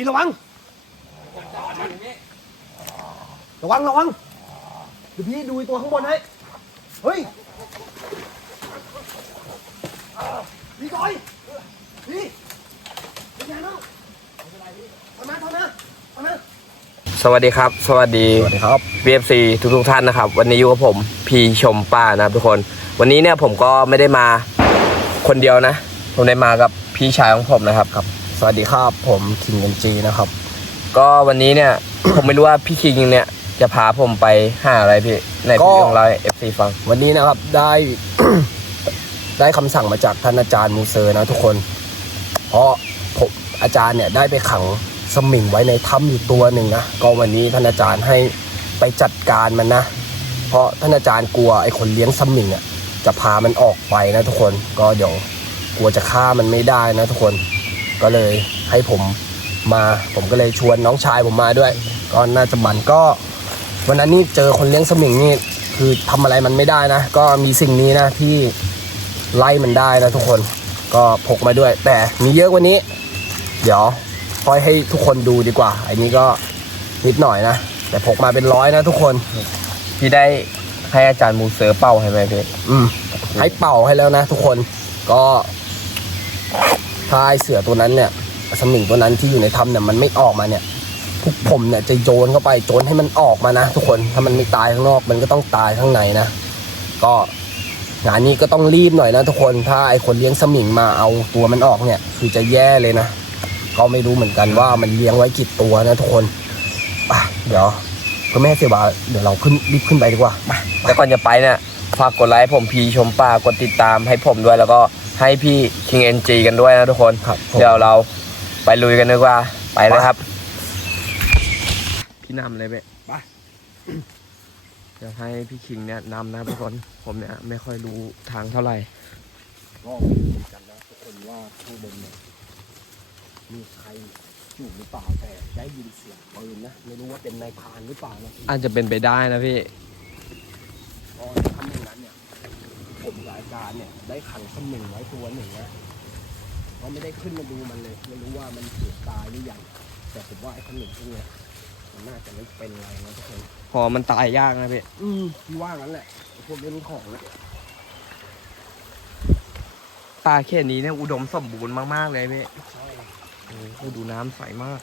พี่ระวัง ระวังระวังเดี๋ยวพี่ดูไอ้ตัวข้างบนให้ เฮ้ย พี่ก้อย พี่เป็นไงบ้างทำมาทำมาทำมา สวัสดีครับ สวัสดี สวัสดีครับ BFC ทุกทุกๆท่านนะครับ วันนี้อยู่กับผมพีชมป้านะครับทุกคน วันนี้เนี่ยผมก็ไม่ได้มาคนเดียวนะ ผมได้มากับพี่ชายของผมนะครับครับ สวัสดีครับผมคิงเอ็นจีนะครับ ก็วันนี้เนี่ย ผมไม่รู้ว่าพี่คิงเนี่ยจะพาผมไปหาอะไรพี่ในก็พี่ของเราเอฟซีฟัง วันนี้นะครับได้ ได้คำสั่งมาจากท่านอาจารย์มูเซอร์นะทุกคน เพราะผมอาจารย์เนี่ยได้ไปขังสมิงไว้ในถ้ำอยู่ตัวหนึ่งนะก็วันนี้ท่านอาจารย์ให้ไปจัดการมันนะ เพราะท่านอาจารย์กลัวไอ้คนเลี้ยงสมิงอะจะพามันออกไปนะทุกคนก็เดี๋ยวกลัวจะฆ่ามันไม่ได้นะทุกคน ก็เลยให้ผมมา ผมก็เลยชวนน้องชายผมมาด้วย ก็น่าจะมันก็ วันนั้นนี่เจอคนเลี้ยงสมิงนี่คือทำอะไรมันไม่ได้นะ ก็มีสิ่งนี้นะที่ไล่มันได้นะทุกคนก็พกมาด้วย แต่มีเยอะกว่านี้ เดี๋ยวค่อยให้ทุกคนดูดีกว่าอันนี้ก็นิดหน่อยนะ แต่พกมาเป็นร้อยนะทุกคนพี่ได้ให้อาจารย์มูเซอร์เป่าให้ไหมพี่อืมให้เป่าให้แล้วนะทุกคนก็ ถ้าไอเสือตัวนั้นเนี่ยสมิงตัวนั้นที่อยู่ในถ้ำเนี่ยมันไม่ออกมาเนี่ยพวกผมเนี่ยจะโยนเข้าไปโจนให้มันออกมานะ ทุกคนถ้ามันไม่ตายข้างนอกมันก็ต้องตายข้างในนะ ก็งานนี้ก็ต้องรีบหน่อยนะทุกคนถ้าไอคนเลี้ยงสมิงมาเอาตัวมันออกเนี่ย คือจะแย่เลยนะก็ไม่รู้เหมือนกันว่ามันเลี้ยงไว้กี่ตัวนะทุกคนเดี๋ยวเพื่อไม่เสียเวลาเดี๋ยวเราขึ้นรีบขึ้นไปดีกว่าแต่ก่อนจะไปเนี่ยฝากกดไลค์ให้ผมพีชมป้ากดติดตามให้ผมด้วยแล้วก็ ให้พี่คิงเอ็นจีกันด้วยนะทุกคน ครับผม เดี๋ยวเราไปลุยกันดีกว่า ไปเลยครับ พี่นำเลยเบ๊ไป เดี๋ยวให้พี่คิงเนี่ยนำนะทุกคน ผมเนี่ยไม่ค่อยรู้ทางเท่าไหร่ ก็ไม่รู้เหมือนกันนะทุกคนว่าข้างบนเนี่ยมีใครอยู่หรือเปล่าแต่ได้ยินเสียงปืนนะไม่รู้ว่าเป็นนายพรานหรือเปล่านะอาจจะเป็นไปได้นะพี่ ก็ทำอย่างนั้นเนี่ย ผมกับอาจารย์เนี่ย ได้ขังสมิงไว้ตัวหนึ่งนะก็ไม่ได้ขึ้นมาดูมันเลย ไม่รู้ว่ามันเสียตายหรือยังแต่ผมว่าไอ้ขนมพวกเนี้ยมันน่าจะไม่เป็นอะไรนะทุกคนพอมันตายยากนะพี่อืมพี่ว่างั้นแหละไอ้พวกเรื่องของนะป่าเขตนี้เนี่ยอุดมสมบูรณ์มากๆเลยพี่ใช่โอ้โหดูน้ำใสมาก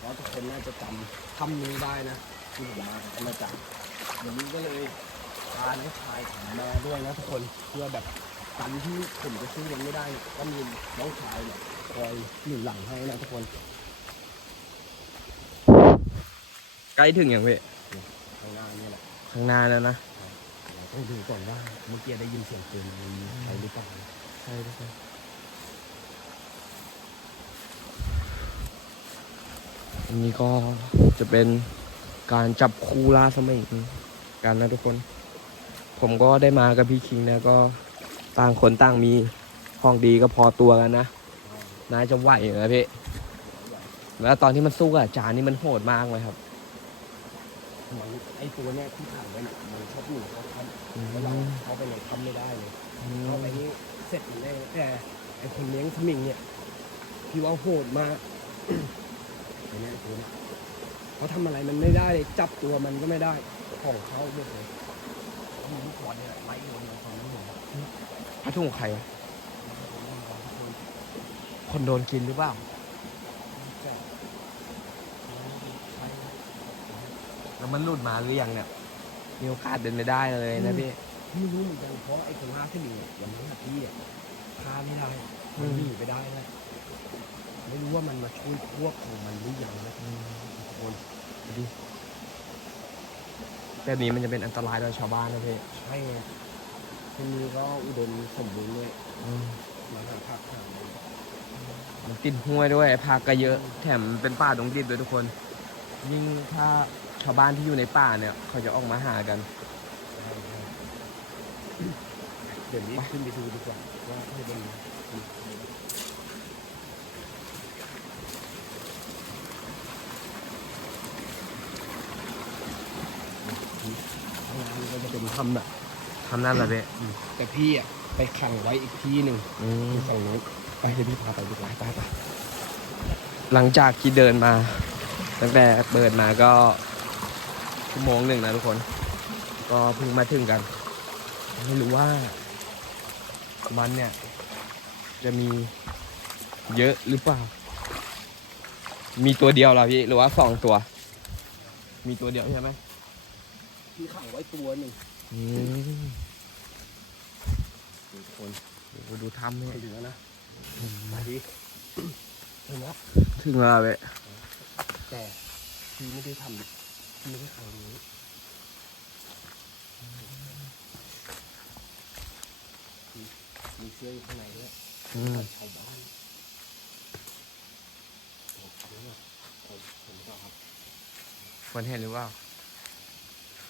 แล้วทุกคนน่าจะจำถ้ำนี้ได้นะที่ผมมากับท่านอาจารย์วันนี้ก็เลย พาน้องชายผมมาด้วยนะทุกคนเพื่อแบบกันที่ผมจะสู้มันไม่ได้ก็มีน้องชายเนี่ยคอยหนุนหลังให้นะทุกคนใกล้ถึงอย่างพี่ข้างหน้านี่แหละข้างหน้าแล้วนะเราต้องดูก่อนว่าเมื่อกี้ได้ยินเสียงปืนมีใครหรือเปล่าใช่ทุกคนอันนี้ก็จะเป็นการจับคู่ล่าสมัยกันนะทุกคน ผมก็ได้มากับพี่คิงนะก็ต่างคนต่างมีห้องดีก็พอตัวกันนะน่าจะไหวอยู่นะพี่แล้วตอนที่มันสู้กับอาจารย์นี่มันโหดมากเลยครับมันไอตัวเนี้ยที่ถ่ายไว้เนี่ยมันชอบหนีเขาทำอืมเราเข้าไปในทำไม่ได้เลยเข้าไปนี่เสร็จมันได้แต่ไอคนเลี้ยงสมิงเนี่ยพี่ว่าโหดมากไอ้เนี่ยตัวเนี้ยเขาทำอะไรมันไม่ได้เลยจับตัวมันก็ไม่ได้ของเขาหมดเลยเขา มีลูกบอลเนี่ยไล่โดนเราตอนนั้นผมผ้าถุงใครวะคนโดนกินหรือเปล่าแล้วมันหลุดมาหรือยังเนี่ยมีโอกาสเป็นไปได้เลยนะพี่ไม่รู้เหมือนกันเพราะไอ้คนล่าสมิงเนี่ยวันนั้นอะพี่อะฆ่าไม่ได้มันหนีไปได้นะไม่รู้ว่ามันมาช่วยพวกของมันหรือยังนะทุกคน แบบนี้มันจะเป็นอันตรายต่อชาวบ้านนะพี่ใช่ไงที่นี้ก็อุดมสมบูรณ์ด้วยมาหาผักหาอะไรมันติดห้วยด้วยผักก็เยอะ แถมมันเป็นป่าดงดิบด้วยทุกคน ยิ่งถ้าชาวบ้านที่อยู่ในป่าเนี่ย เขาจะออกมาหากัน เดี๋ยวนี้ขึ้นไปดูดีกว่าว่าให้เป็นข้างล่างก็จะเป็นถ้ำน่ะทำนั่นแหละพี่แต่พี่อะไปขังไว้อีกที่หนึ่งอืมอยู่ฝั่งนู้นไปเดี๋ยวพี่พาไปดีกว่าไปไปหลังจากที่เดินมา ตั้งแต่เปิดมาก็ชั่วโมงหนึ่งนะทุกคน ก็เพิ่งมาถึงกัน ไม่รู้ว่า มันเนี่ย จะมีเยอะหรือเปล่า มีตัวเดียวเหรอพี่ หรือว่าสองตัว มีตัวเดียวใช่ไหมที่ขังไว้ตัวหนึ่ง อืมทุกคนโอ้โหดูทำเนี่ยไปถึงแล้วนะมาดิถึงแล้วถึงแล้วเว้ยแต่พี่ไม่ได้ทำพี่ไม่ได้ขังตรงนี้มีเสื้ออยู่ข้างในด้วยอืมชาวบ้านผมรู้ว่าผมผมก็ครับคนเห็นหรือเปล่า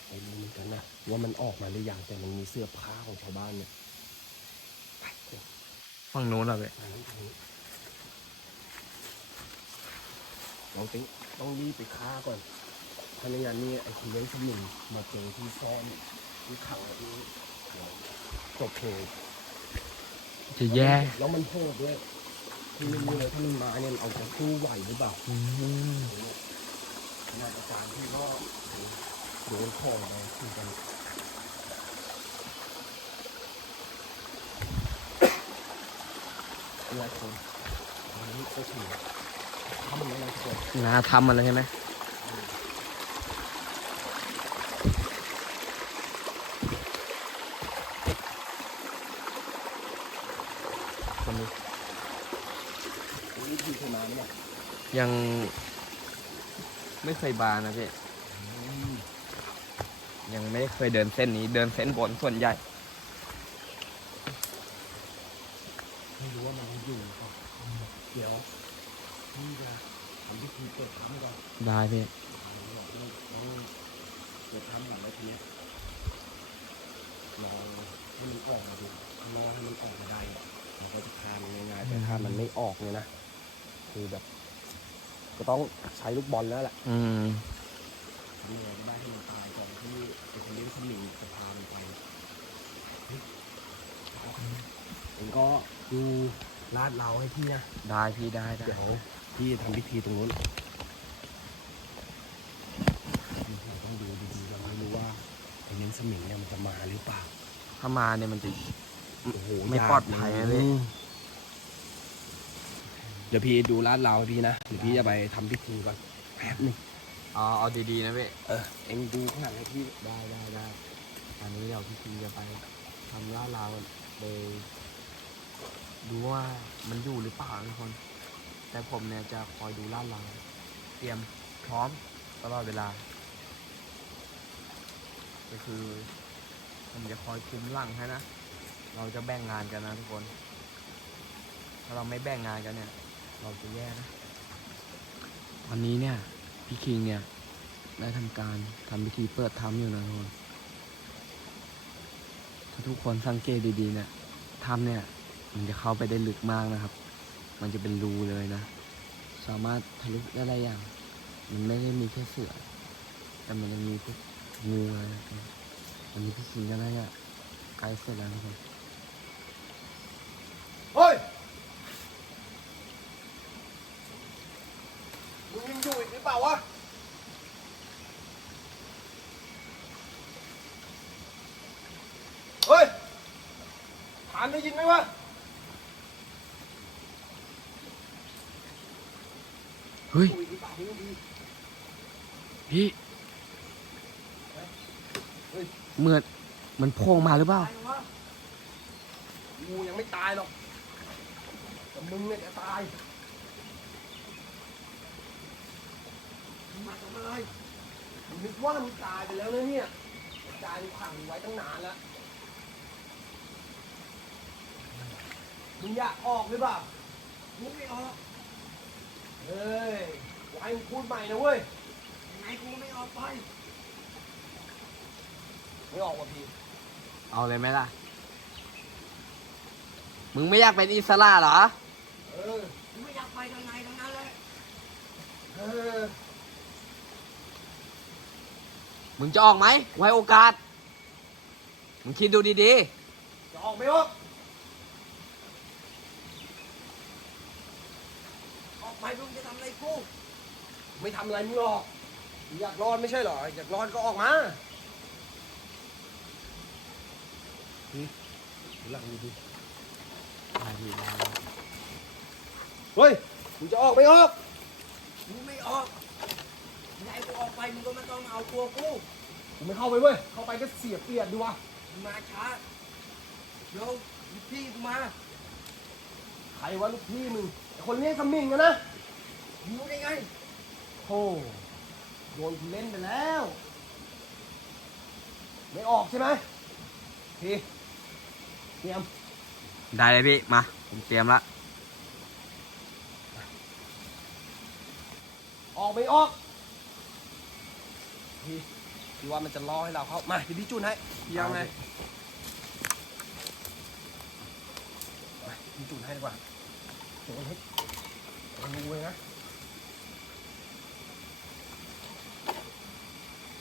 ไม่รู้เหมือนกันนะว่ามันออกมาหรือยังแต่มันมีเสื้อผ้าของชาวบ้านเนี่ยไปเดี๋ยวฝั่งโน้นเหรอเว้ยมาทางนี้ลองติ๊งต้องรีบไปฆ่าก่อนถ้าไม่งั้นนี่ไอ้ที่เลี้ยงสมิงมาเจอที่ซ่อนที่ขังไว้นี้เดี๋ยวจบเพลงจะแย่ แล้วมันโหดด้วยที่ไม่รู้เลยถ้ามันมาเนี่ยมันเอาจะสู้ไหวหรือเปล่าอืมขนาดอาจารย์ที่ก็ โดนของมาคือกันอะไรคนอันนี้ก็ถือทำอะไรคนนาทำมันเลยใช่ไหมคนนี้นี่พี่เคยมาไหมเนี่ยยังไม่เคยบานนะพี่ ยังไม่เคยเดินเส้นนี้ เดินเส้นบนส่วนใหญ่ ไม่รู้ว่ามันอยู่หรือเปล่าเดี๋ยวพี่จะทำพิธีเปิดถ้ำก่อนได้พี่เปิดถ้ำก่อนแล้วทีนี้ลองให้มันออกมาดูข้างนอกให้มันออกมาได้อะมันก็จะฆ่ามันง่ายๆแต่ถ้ามันไม่ออกเนี่ยนะคือแบบ ก็ต้องใช้ลูกบอลแล้วแหละอืมทำยังไงก็ได้ให้มันตาย ก่อนที่ไอ้คนเลี้ยงสมิงจะพามันไปเฮ้ยเองก็ดูลาดเราให้พี่นะ ได้พี่ได้ได้เดี๋ยวพี่ทำพิธีตรงนู้นต้องดูดีๆเราไม่รู้ว่าไอ้เลี้ยงสมิงเนี่ยมันจะมาหรือเปล่า ถ้ามาเนี่ยมันจะโอ้โหไม่ปลอดภัยนะพี่อืมเดี๋ยวพี่ดูลาดเราให้พี่นะ เดี๋ยวพี่จะไปทำพิธีก่อนแป๊บนึง เอาเอาดีๆนะพี่เออเอ็งดูข้างหลังให้พี่ได้ได้ได้ตอนนี้เดี๋ยวพี่คิงจะไปทำล่าลาวไปดูว่ามันอยู่หรือเปล่าทุกคน แต่ผมเนี่ยจะคอยดูล่าดลาวเตรียมพร้อมตลอดเวลา ก็คือ ผมจะคอยคุมหลังให้นะ เราจะแบ่งงานกันนะทุกคน ถ้าเราไม่แบ่งงานกันเนี่ย เราจะแย่นะวันนี้เนี่ย พี่คิงเนี่ย ได้ทำการทำพิธีเปิดถ้ำอยู่นะทุกคนถ้าทุกคนสังเกตดีๆเนี่ยถ้ำเนี่ย มันจะเข้าไปได้ลึกมากนะครับ มันจะเป็นรูเลยนะ สามารถทะลุได้หลายอย่าง มันไม่ได้มีแค่เสือ แต่มันยังมีพวกงูอะไรนะอันนี้พี่คิงก็น่าจะใกล้เสร็จแล้วทุกคน เฮ้ย มึงยังอยู่อีกหรือ เปล่าวะเฮ้ยถามได้ยินไหมวะเฮ้ยอยู่อีกหรือเปล่ามึงยังดีพี่เฮ้ยเหมือนมันโผล่มาหรือเปล่า ตายวะงูยังไม่ตายหรอกแต่มึงเนี่ยจะตายมึงมาทำอะไรมึง นึกว่ามึงตายไปแล้วนะเนี่ยตายมึงขังไว้ตั้งนานแล้วมึงอยากออกหรือเปล่ามึงไม่ออก เฮ้ยไว้มึงพูดใหม่นะเว้ยยังไงกูไม่ออกไป ไม่ออกว่ะพี่ เอาเลยไหมล่ะ มึงไม่อยากเป็นอิสระเหรอ เออกูไม่อยากไปทางไหนทางนั้นเลย เออ มึงจะออกไหมไว้โอกาส มึงคิดดูดีจะออกไหมวะออกอกไปมึงจะทำอะไรกู ไม่ทำอะไรมึงหรอก อยากรอดไม่ใช่เหรอ อยากรอดก็ออกมาดูหลังดูดิได้พี่ได้เฮ้ยมึงจะออกไม่ออกมึงไม่ออก มึงให้กูออกไปมึงก็ไม่ต้องมาเอาตัวกูกูไม่เข้าไปเว้ย เข้าไปก็เสียเปรียบดูวะมึงมาช้าเดี๋ยวพี่กูมาใครวะลูกพี่มึงไอ้คนเลี้ยงสมิงอะนะมึงรู้ได้ไงโอ้โดนกูเล่นไปแล้ว ไม่ออกใช่ไหมพี่เตรียมได้เลยพี่มาผมเตรียมละออกไม่ออก พี่พี่ว่ามันจะล่อให้เราเข้ามาเดี๋ยวพี่จุนให้พี่เอาไงมาพี่จุนให้ดีกว่าโดนให้โดนงูเลยนะ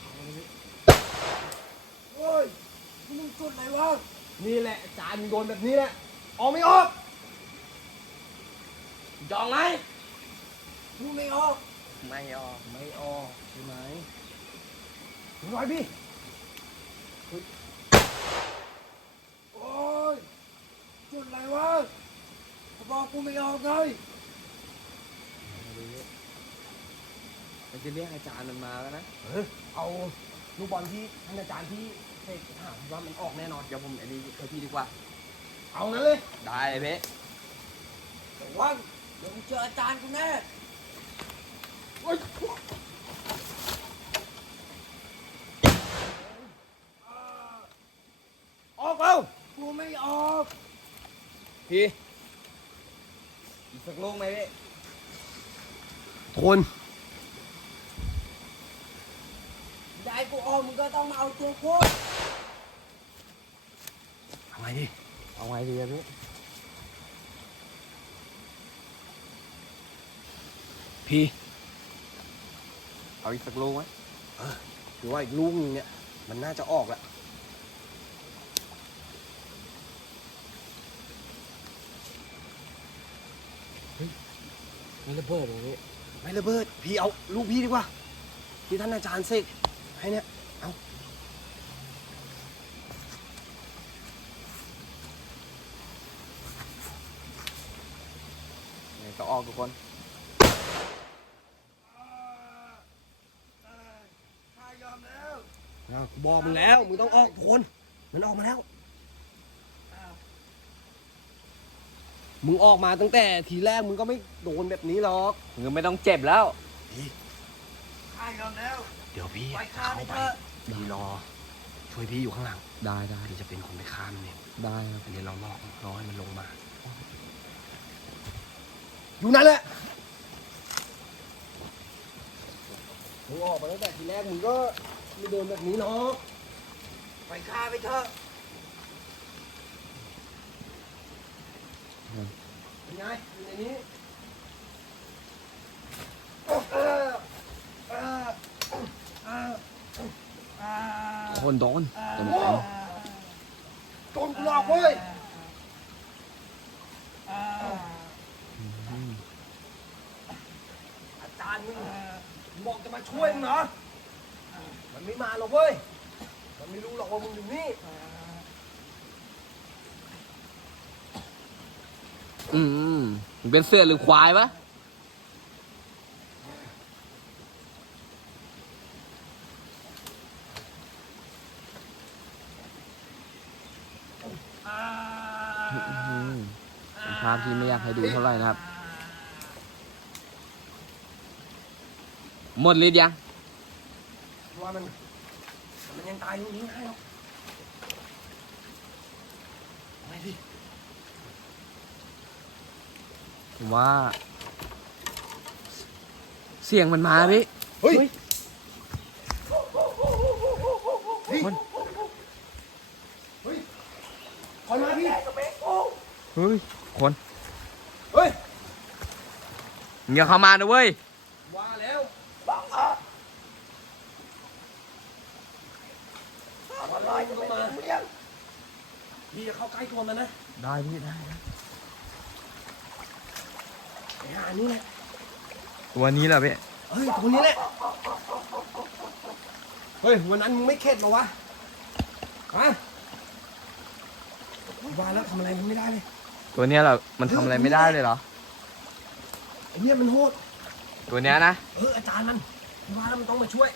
เอาเลยพี่โอ้ยมึงจุดไหนวะนี่แหละอาจารย์มึงโดนแบบนี้แหละออกไม่ออกจองไหมมึงไม่ออก ไม่ออก ไม่ออก ใช่ไหมดูหน่อยพี่โอ้ยจุดไหนวะเขาบอกกูไม่ออกไงมันจะเรียกอาจารย์มันมาแล้วนะ เออเอาลูกบอลที่ท่านอาจารย์ที่เสกถามว่ามันออกแน่นอน เดี๋ยวผมอันนี้ให้พี่ดีกว่า เอางั้นเลย ได้เลยพี่แต่ว่าเดี๋ยวมึงเจออาจารย์กูแน่โอ๊ยออกเอา กูไม่ออก พี่อีกสักลูกไหมพี่ทนยายกูออกมึงก็ต้องมาเอาตัวกูเอาไงดิเอาไงดีอะพี่พี่เอาอีกสักลูกไหมถือว่าอีกลูกหนึงเนี่ย มันน่าจะออกแล้ว มีระเบิดเลยพี่ไม่ระเบิด พี่เอาลูกพี่ดีกว่าที่ท่านอาจารย์เสกให้เนี่ย เอาเนี่ยก็ออกทุกคนข้ายอมแล้วเอากูบอกมึงแล้ว มึงต้องออกทนมันออกมาแล้ว มึงออกมาตั้งแต่ทีแรกมึงก็ไม่โดนแบบนี้หรอก มึงไม่ต้องเจ็บแล้วข้ายอมแล้ว เดี๋ยวพี่ไปจะฆ่าเข้าไปไปเถอะ พี่รอ ช่วยพี่อยู่ข้างหลัง ได้ได้พี่จะเป็นคนไปฆ่ามันเองได้ครับอันนี้เราลอกรอให้มันลงมา อยู่นั่นแหละมึงออกมาตั้งแต่ทีแรกมึงก็ไม่โดนแบบนี้เนาะไปฆ่าไปเถอะ เป็ นไงอยู่ในนี้คนโดนเต็มโอ้โดนกูหลอกเว้ยอาจารย์มึงมึงบอกจะมาช่วยมึงเหรอ มันไม่มาหรอกเว้ย มันไม่รู้หรอกว่ามึงอยู่นี่ อืม มึงเป็นเสือหรือควายวะภาพที่ไม่อยากให้ดูเท่าไหร่นะครับ หมดฤทธิ์ยังว่ามันมันยังตายอยู่นี่ง่ายหรอกเอาไงดิ ผมว่า เสียงมันมาพี่เฮ้ยเฮ้ยเฮ้ยมันเฮ้ยคอยมาพี่เฮ้ยคนเฮ้ยมึงอย่าเข้ามานะเว้ยว่าแล้วบังอาจอะไรจะมาพี่จะเข้าใกล้ตัวมันนะ ได้พี่ได้ไอ้ ห่านี่แหละตัวนี้แหละพี่เฮ้ยตัวนี้แหละเฮ้ยวันนั้นมึงไม่เข็ดเหรอวะฮะว่าแล้วทำอะไรมันไม่ได้เลยตัวเนี้ยเรามันทำอะไรไม่ได้เลยเหรอ ไอ้เนี่ยมันโหดตัวเนี้ยนะ เอออาจารย์มันว่าแล้วมันต้องมาช่วย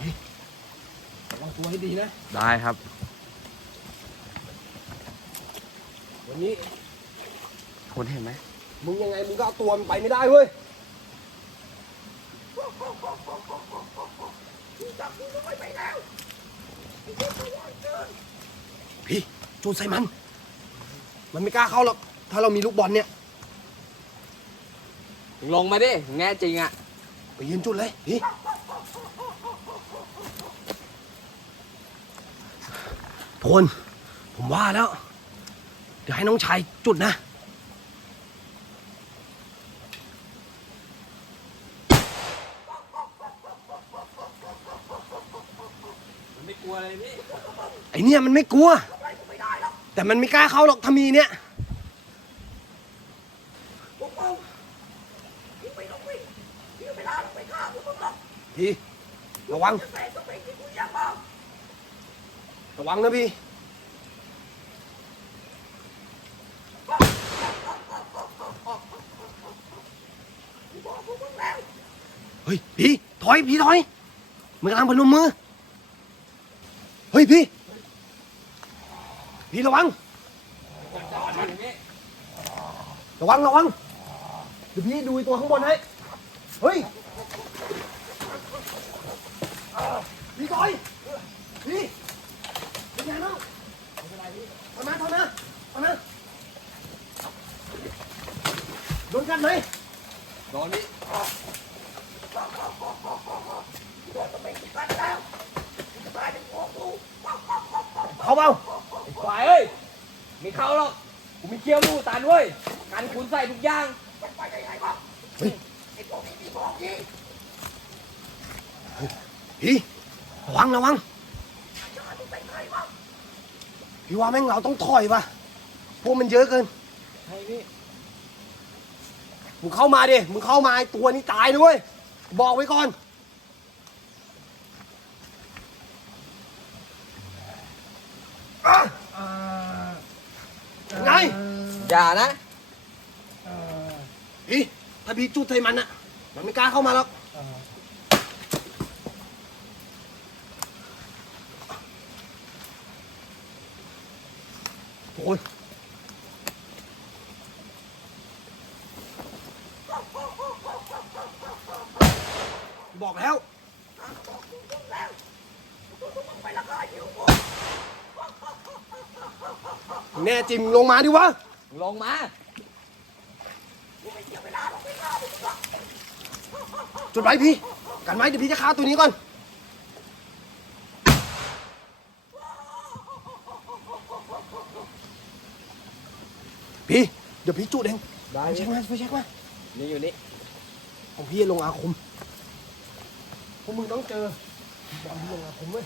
นี่ระวัง ตัวให้ดีนะ ได้ครับ วันนี้คุณเห็นไหมมึงยังไงมึงก็เอาตัวมันไปไม่ได้เว้ยพี่จูนใส่มัน มันไม่กล้าเข้าหรอก ถ้าเรามีลูกบอลเนี่ยลงมาดิแน่จริงอะ ไปยืนจุดเลย พี่ ทนผมว่าแล้ว เดี๋ยวให้น้องชายจุดนะ มันไม่กลัวเลยพี่ ไอเนี่ยมันไม่กลัว แต่มันไม่กล้าเข้าหรอกถ้ามีเนี่ย พี่ ระวัง ระวังนะพี่ เฮ้ย พี่ ถอย พี่ถอย มันกำลังพนมมือ เฮ้ย พี่ พี่ระวัง ระวัง ระวัง เดี๋ยวพี่ดูตัวข้างบนให้ เฮ้ย พี่ถอย พี่เป็นไงบ้างไม่เป็นไรพี่ถอยมาถอยมาถอยมาโดนกันไหม โดนพี่ เข้าเปล่า ฝ่ายเอ้ยไม่เข้าหรอกกูมีเคี้ยวลูตันเว้ยกันคุณใส่ ทุกอย่างพี่ระวังระวังพี่ว่าแม่งเราต้องถอยว่ะพวกมันเยอะเกินใช่พี่มึงเข้ามาดิมึงเข้ามาไอ้ตัวนี้ตายด้วย บอกไว้ก่อนอะไงอย่านะ พี่ถ้าพี่จุดใส่มันอะมันไม่กล้าเข้ามาหรอกโอ้ยบอกแล้ว แน่จริงลงมาดิวะ ลงมา จุดไว้พี่ กันไว้เดี๋ยวพี่จะฆ่าตัวนี้ก่อน พี่ เดี๋ยวพี่จุดเองได้ไปเช็คมาไปเช็คมานี่อยู่นี่ของพี่ลงอาคมพวกมึงต้องเจอบอลที่ลงอาคมเว้ย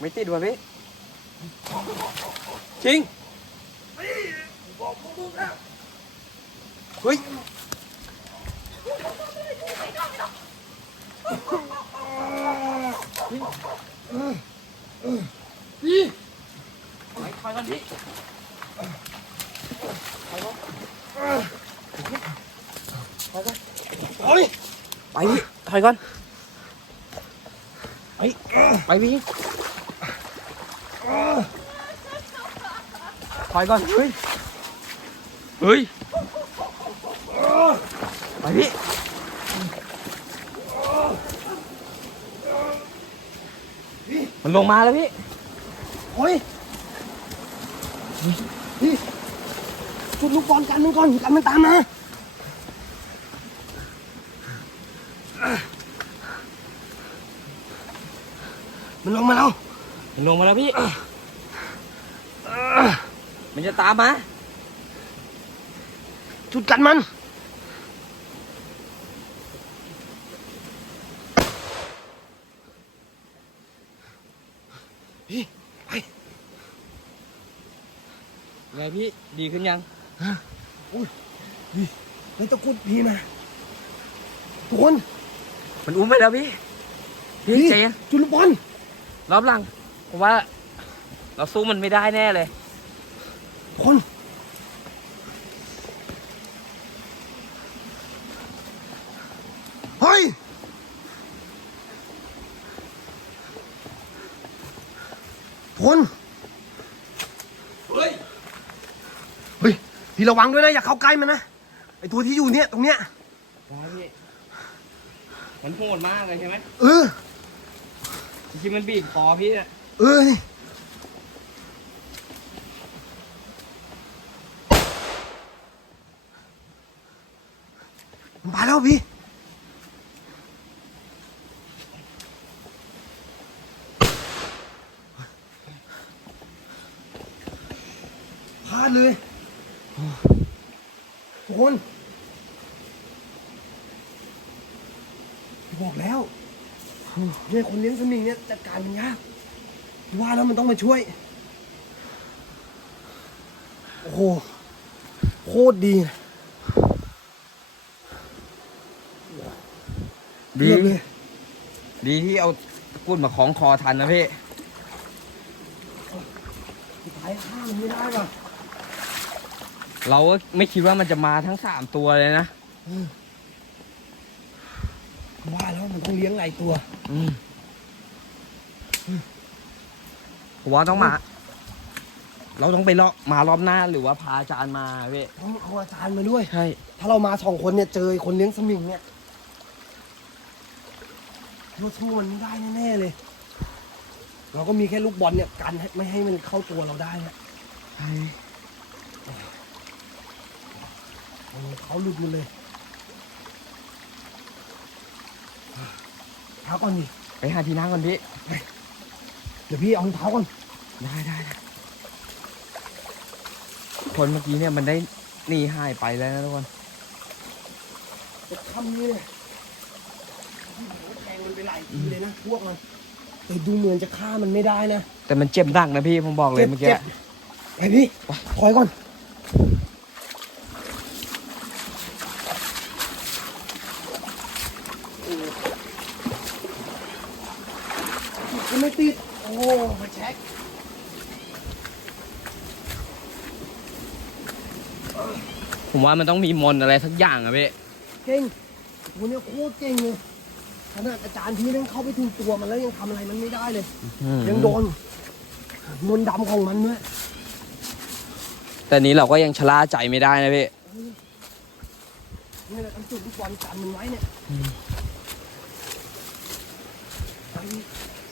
ไม่ติดว่ะพี่ จริงเฮ้ยพี่ถอยถอยก่อนพี่โอ้ย ไปพี่ถ อยก่อนไปไปพี่ถอยก่อนเฮ้ยเฮ้ยไปพี่มันลงมาแล้วพี่โอ้ยพี่จุดลูกบอลกันมันก่อนกันมันตามมามันลงมาแล้วมันลงมาแล้วพี่ มันจะตามมาจุดกันมัน พี่ไปไงพี่ดีขึ้นยังอุ้ยนี่ในตะกรุดพี่มาทุกคนมันอุ้มไปแล้วพี่พี่เจจุลบอลรอบหลังผมว่า เราสู้มันไม่ได้แน่เลย คนเฮ้ยทุกคนเฮ้ย เฮ้ย พี่ระวังด้วยนะ อย่าเข้าใกล้มันนะ ไอตัวที่อยู่เนี่ย ตรงเนี้ยพี่มันโหดมากเลยใช่ไหมเออจริงๆมันบีบคอพี่อะเอ้ยมัน มาแล้วพี่พลาดเลยทุกคนบอกแล้วเนี่ยคนเลี้ยงสมิงเนี่ยจัดการมันยากว่าแล้วมันต้องมาช่วย โอ้โหโคตรดีดี เทียบเลย ดีที่เอา ตะกรุดมาคล้องคอทันนะพี่สุดท้ายฆ่ามันไม่ได้ป่ะเราก็ไม่คิดว่ามันจะมาทั้งสามตัวเลยนะว่าแล้วมันต้องเลี้ยงหลายตัวอืมผมว่าต้องมา เราต้องไปรอบมารอบหน้าหรือว่าพาอาจารย์มาพี่ต้องเอาอาจารย์มาด้วย ใช่ ถ้าเรามาสองคนเนี่ยเจอไอ้คนเลี้ยงสมิงเนี่ย เราสู้มันไม่ได้แน่ๆเลย เราก็มีแค่ลูกบอลเนี่ยกันให้ไม่ให้มันเข้าตัวเราได้เนี่ยใช่โอ้เขาหลุดหมดเลยเท้าก่อนดิไปหาที่นั่งก่อนพี่ เดี๋ยวพี่เอารองเท้าก่อนได้ได้ได้คนเมื่อกี้เนี่ยมันได้หนีหายไปแล้วนะทุกคนจะทำนี่เลยแทงมัน ไปหลายทีเลยนะพวกมันแต่ดูเหมือนจะฆ่ามันไม่ได้นะแต่มันเจ็บหนักนะพี่ผมบอกเลยเมื่อกี้จ็บไปพี่ถอยก่อนมันไม่ติด โอ้มาเช็คผมว่ามันต้องมีมนต์อะไรสักอย่างอะพี่เก่งตัวเนี้ยโคตรเก่งเลย ขนาดอาจารย์ที่นั่งเข้าไปถึงตัวมันแล้วยังทำอะไรมันไม่ได้เลย ยังโดนมนต์ดำของมันด้วยแต่นี้เราก็ยังชะล่าใจไม่ได้นะพี่ นี่แหละต้องจุดลูกบอลกันมันไว้เนี่ยไป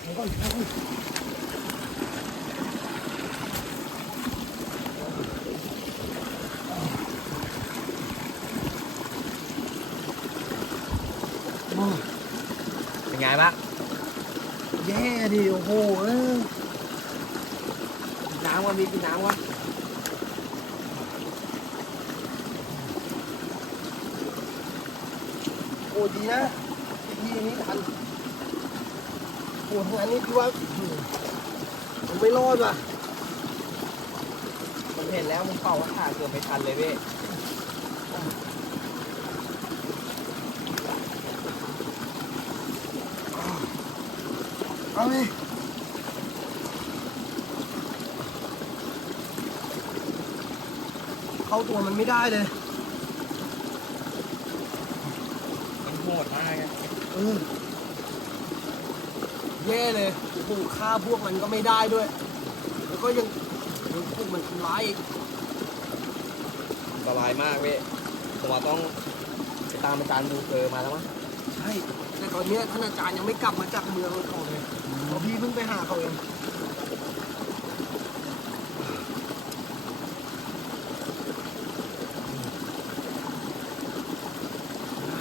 เดี๋ยวก่อนเดี๋ยวก่อนโอ้ เป็นไงบ้างแย่ดิโอ้โหเอ้ยกินน้ำวะมีกินน้ำวะโอ้ดีนะพี่นี้ทันโอ้ทางนั้นนี่พี่ว่ามันไม่รอดว่ะผมเห็นแล้วมันเป่าว่าขาเกือบไม่ทันเลยพี่เอ เลยเข้าตัวมันไม่ได้เลย มันโหดมากอะเออแย่เลยโอ้โหฆ่าพวกมันก็ไม่ได้ด้วย แล้วก็ยังโดนพวกมันทำร้ายอีกอันตรายมากพี่ผมว่าต้องไปตามอาจารย์ดูเจอมาแล้วมั้งใช่ แต่ตอนเนี้ยท่านอาจารย์ยังไม่กลับมาจากเมืองเขาเลยเพราะพี่เพิ่งไปหาเขาเอง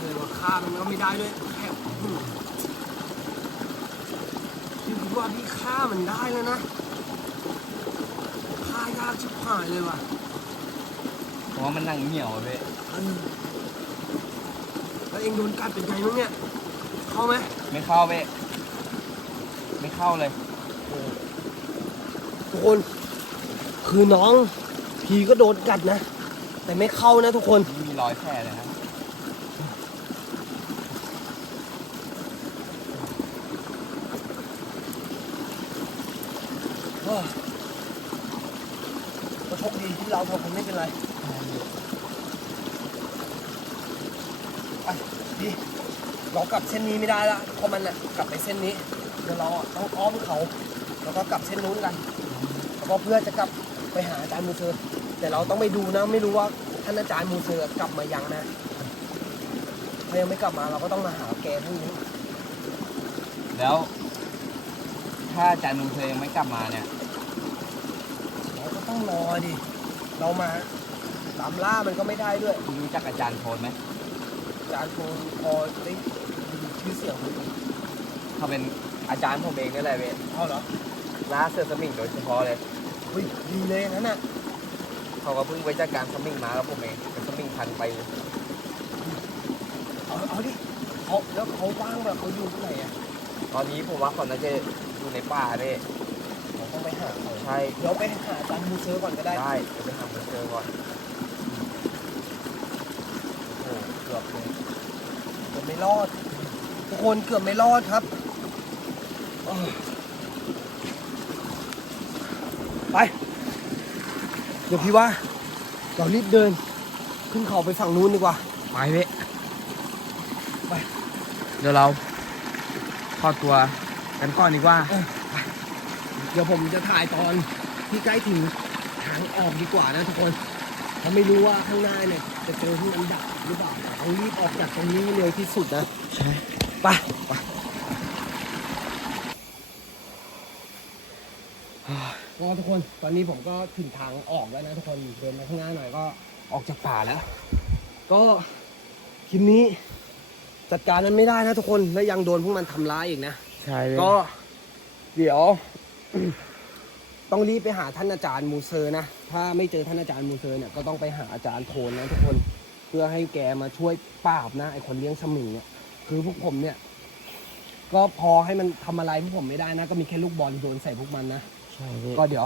เลยว่าฆ่ามันก็ไม่ได้ด้วยแค่อืมพี่คิดว่าพี่ฆ่ามันได้แล้วนะฆ่ายากชิบหายเลยว่ะเพราะว่ามันนั่งเหนียวอะพี่เออแล้วเองโดนกัดเป็นไงบ้างเนี่ย เข้าไหมไม่เข้าพี่ไม่เข้าเลยโอ้ทุกคน คือน้องพีก็โดนกัดนะ แต่ไม่เข้านะทุกคน มีรอยแผลเลยครับเออก็โชคดีที่เราสองคนไม่เป็นไรไปดี เรากลับเส้นนี้ไม่ได้ละเพราะมันน่ะกลับไปเส้นนี้เดี๋ยวเราอะต้องอ้อมเขาแล้วก็กลับเส้นนู้นกันแล้วก็เพื่อจะกลับไปหาอาจารย์มูเซอร์แต่เราต้องไปดูนะไม่รู้ว่าท่านอาจารย์มูเซอร์กลับมายังนะถ้ายังไม่กลับมาเราก็ต้องมาหาแกพรุ่งนี้แล้ว ถ้าอาจารย์มุงเธอยังไม่กลับมาเนี่ยเราก็ต้องรอดิเรามาตามล่ามันก็ไม่ได้ด้วยคุณรู้จักอาจารย์โทนไหมอาจารย์คงพอได้ยิน ชื่อเสียงมันเขาเป็นอาจารย์ผมเองนี่แหละเว้ยเอาเหรอล่าเสือสมิงโดยเฉพาะเลยเฮ้ยดีเลยอย่างนั้นน่ะเขาก็เพิ่งไปจัดการสมิงมาแล้วผมเองเป็นสมิงพันไปเอาเอาดิเขาแล้วเขาว่างแบบเขาอยู่ที่ไหนอะตอนนี้ผมว่าเขาน่าจะอยู่ในป่าเลยเราต้องไปหาเขาใช่เดี๋ยวไปหาอาจารย์มูเซอร์ก่อนก็ได้ได้เดี๋ยวไปหามุงเธอก่อนโอ้โหเกือบเลยเกือบไม่รอด ทุกคนเกือบไม่รอดครับเออไป เดี๋ยวพี่ว่า เรารีบเดิน ขึ้นเขาไปฝั่งนู้นดีกว่า ไปเว้ยไป เดี๋ยวเราทอดตัวกันก่อนดีกว่า เดี๋ยวผมจะถ่ายตอนที่ใกล้ถึงทางออกดีกว่านะทุกคนเราไม่รู้ว่าข้างหน้าเนี่ย จะเจอที่มันดักหรือเปล่า ต้องรีบออกจากตรงนี้ให้เร็วที่สุดนะ ใช่ไปไปก็ทุกคนตอนนี้ผมก็ถึงทางออกแล้วนะทุกคนเดินมาข้างหน้าหน่อยก็ออกจากป่าแล้ว ก็คลิปนี้จัดการมันไม่ได้นะทุกคนและยังโดนพวกมันทำร้ายอีกนะใช่เว้ยก็เดี๋ยว ต้องรีบไปหาท่านอาจารย์มูเซอร์นะถ้าไม่เจอท่านอาจารย์มูเซอร์เนี่ยก็ต้องไปหาอาจารย์โทนนะทุกคนเพื่อให้แกมาช่วยปราบนะไอคนเลี้ยงสมิงเนี่ยคือพวกผมเนี่ย ก็พอให้มันทำอะไรพวกผมไม่ได้นะ ก็มีแค่ลูกบอลโยนใส่พวกมันนะ ใช่เว้ยก็เดี๋ยว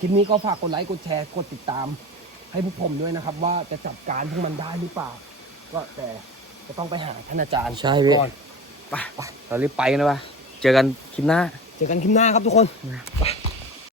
คลิปนี้ก็ฝากกดไลค์กดแชร์กดติดตาม ให้พวกผมด้วยนะครับ ว่าจะจัดการพวกมันได้หรือเปล่า ก็แต่จะต้องไปหาท่านอาจารย์ใช่เว้ยก่อนไปไปเรารีบไปกันเลยว่ะเจอกันคลิปหน้า เจอกันคลิปหน้าครับทุกคนไป